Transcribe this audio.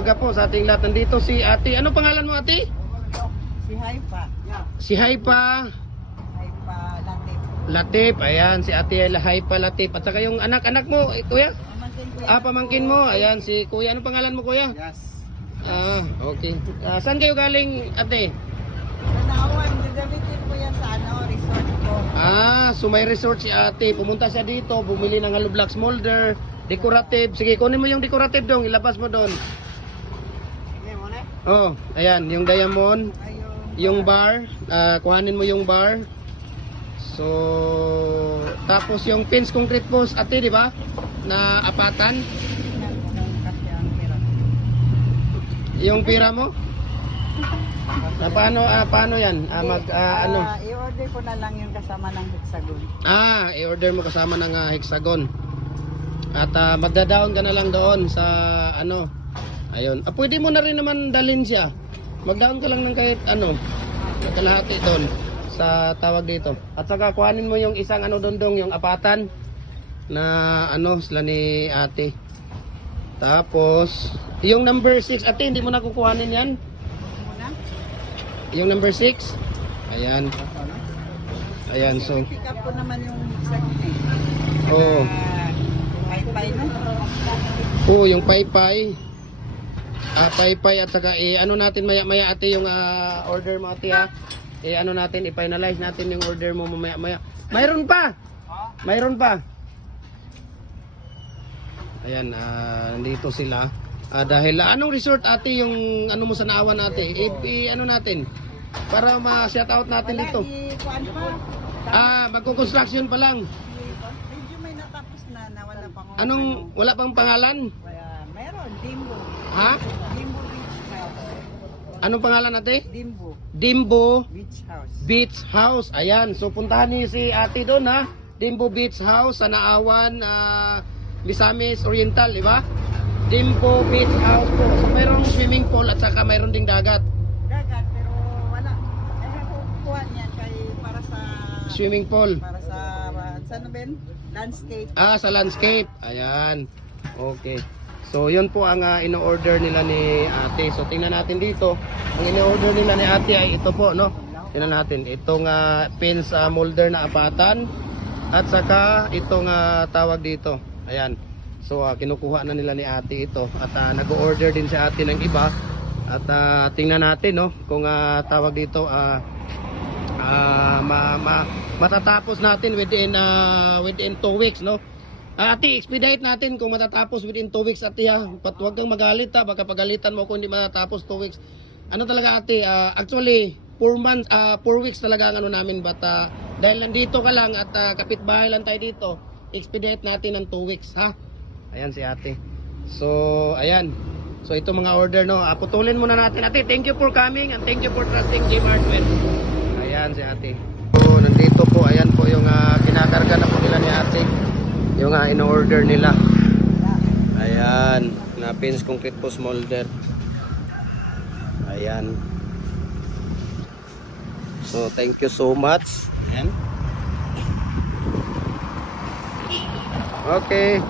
umaga po sa ating lahat. Nandito si ate. Ano pangalan mo, ate? Si Haifa. Si Haipa Haifa Latif. Latif. Ayan, si ate Haipa Latif. At saka yung anak-anak mo, kuya? Pamangkin ko yan. Pamangkin mo. Ayan, si kuya. Ano pangalan mo, kuya? Yes. Okay. Saan kayo galing, ate? Tanawan, gagamitin ko yan sa resort ko. So may resort si ate. Pumunta siya dito, bumili ng hollow blocks molder, decorative. Sige, kunin mo yung decorative dong, ilabas mo doon. Sige mo na. Oh, ayan, yung diamond, yung bar, kuhanin mo yung bar. So, tapos yung pins concrete post, ate, di ba? Na apatan. Yung pira mo? Paano yan? I-order ko na lang yung kasama ng hexagon. I-order mo kasama ng hexagon. At magda-down ka na lang doon sa ayun. Pwede mo na rin naman dalhin siya. Mag-down ka lang ng kahit kalahati doon sa tawag dito. At saka kuhanin mo yung isang dondong, yung apatan na sila ni ate. Tapos, yung number 6, ate, hindi mo na kukuhanin yan? Muna? Yung number 6? Ayan. Ayan, so. Pick up ko naman yung hexagon Oo. Paypay, no? Yung paypay. Paypay at saka natin maya-maya ate yung order mo ate ha. Natin, i-finalize natin yung order mo mamaya-maya. Mayroon pa! Mayroon pa! Ayan, nandito sila. Dahil anong resort ate yung mo sa naawan ate? Natin para ma-shout out natin dito. Kuan pa. Magko-construction pa lang. Medyo may natapos na wala pang Wala pang pangalan? Meron, Dimbo. Ha? Dimbo Beach House. Anong pangalan ate? Dimbo Dimbo Beach House. Beach House. Ayan, so puntahan niyo si ate doon ha. Dimbo Beach House sa Naawan, Misamis Oriental, di ba? Dimbo Beach House po. So mayroong swimming pool at saka mayroon ding dagat. Dagat, pero wala. Kukuha niyan para sa Swimming pool. para sa saan ba yun? Landscape. Sa landscape. Ayan. Okay. So yun po ang ino-order nila ni ate. So tingnan natin dito. Ang ino-order nila ni ate ay ito po, no? Tingnan natin. Itong pins molder na apatan. At saka itong tawag dito. Ayan. So kinukuha na nila ni ate ito. At nag-order din si ate ng iba. At tingnan natin, no? Kung tawag dito matatapos natin within 2 weeks, no? Ate, expedite natin kung matatapos within 2 weeks ate ha. Huwag kang magalit ha, baka pagalitan mo kung hindi matatapos 2 weeks. Talaga ate, actually 4 weeks talaga ang namin, but dahil nandito ka lang at kapitbahay lang tayo dito, expedite natin ng 2 weeks ha. Ayan si ate. So, ayan. So ito mga order, no. Putulin muna natin ate. Thank you for coming and thank you for trusting J Martwell. Ayan si ate. So, nandito po, ayan po yung kinakarga na po nila ni ate. Yung in-order nila. Ayan, na pins concrete post molder. Ayan. So, thank you so much. Ayan. Okay.